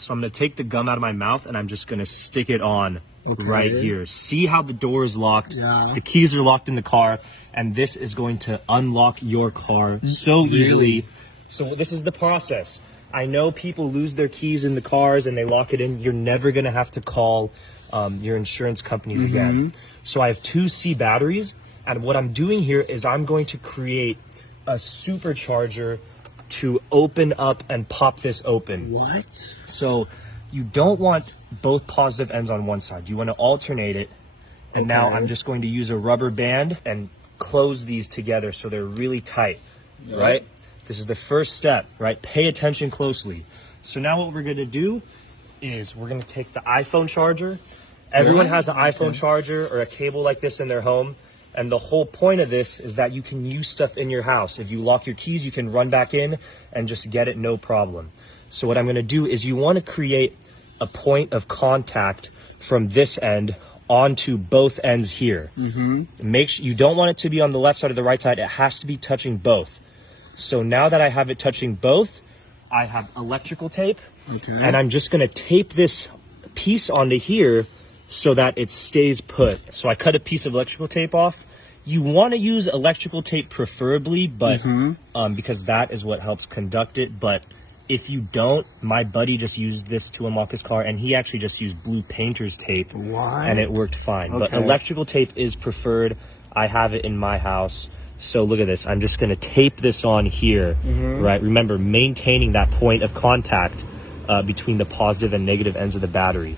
So I'm gonna take the gum out of my mouth and I'm just gonna stick it on right here. See how the door is locked? Yeah. The keys are locked in the car, and this is going to unlock your car so easily. So this is the process. I know people lose their keys in the cars and they lock it in. You're never gonna have to call your insurance companies again. So I have 2 C batteries, and what I'm doing here is I'm going to create a supercharger to open up and pop this open. What? So you don't want both positive ends on one side. You want to alternate it. And now I'm just going to use a rubber band and close these together so they're really tight, right? This is the first step, right? Pay attention closely. So now what we're going to do is we're going to take the iPhone charger. Everyone has an iPhone charger or a cable like this in their home. And the whole point of this is that you can use stuff in your house. If you lock your keys, you can run back in and just get it, no problem. So what I'm gonna do is you wanna create a point of contact from this end onto both ends here. Make sure you don't want it to be on the left side or the right side. It has to be touching both. So now that I have it touching both, I have electrical tape, and I'm just gonna tape this piece onto here so that it stays put. So I cut a piece of electrical tape off. You want to use electrical tape preferably, but because that is what helps conduct it. But if you don't, my buddy just used this to unlock his car, and he actually just used blue painter's tape, and it worked fine. But electrical tape is preferred. I have it in my house. So look at this. I'm just going to tape this on here, right? Remember, maintaining that point of contact between the positive and negative ends of the battery.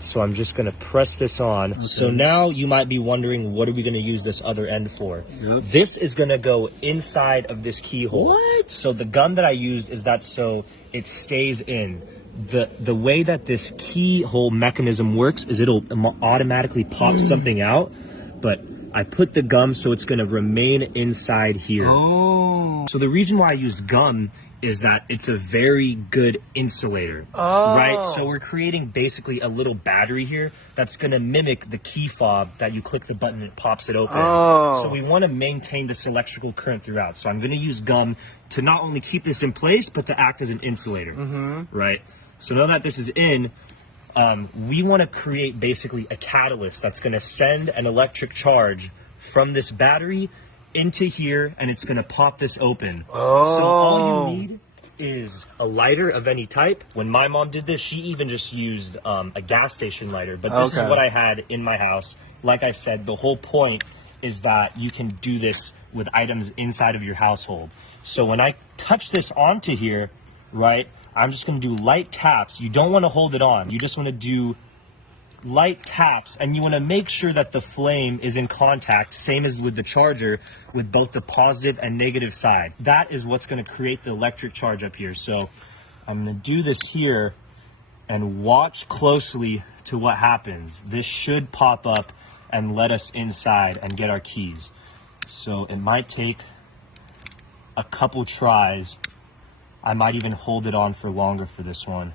So I'm just gonna press this on. So now you might be wondering, what are we gonna use this other end for? This is gonna go inside of this keyhole. So the gum that I used is that so it stays in. The way that this keyhole mechanism works is it'll automatically pop something out, but I put the gum so it's gonna remain inside here. So the reason why I used gum is that it's a very good insulator, right? So we're creating basically a little battery here that's gonna mimic the key fob that you click the button and it pops it open. So we wanna maintain this electrical current throughout. So I'm gonna use gum to not only keep this in place, but to act as an insulator, right? So now that this is in, we wanna create basically a catalyst that's gonna send an electric charge from this battery into here, and it's gonna pop this open. So all you need is a lighter of any type. When my mom did this, she even just used a gas station lighter, but this is what I had in my house. Like I said, the whole point is that you can do this with items inside of your household. So when I touch this onto here, right, I'm just gonna do light taps. You don't wanna hold it on. You just wanna do light taps, and you want to make sure that the flame is in contact, same as with the charger, with both the positive and negative side. That is what's going to create the electric charge up here. So I'm going to do this here and watch closely to what happens. This should pop up and let us inside and get our keys. So it might take a couple tries. I might even hold it on for longer for this one.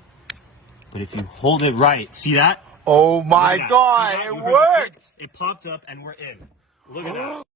But if you hold it right, see that? Oh my God, it worked! It popped up and we're in. Look at that.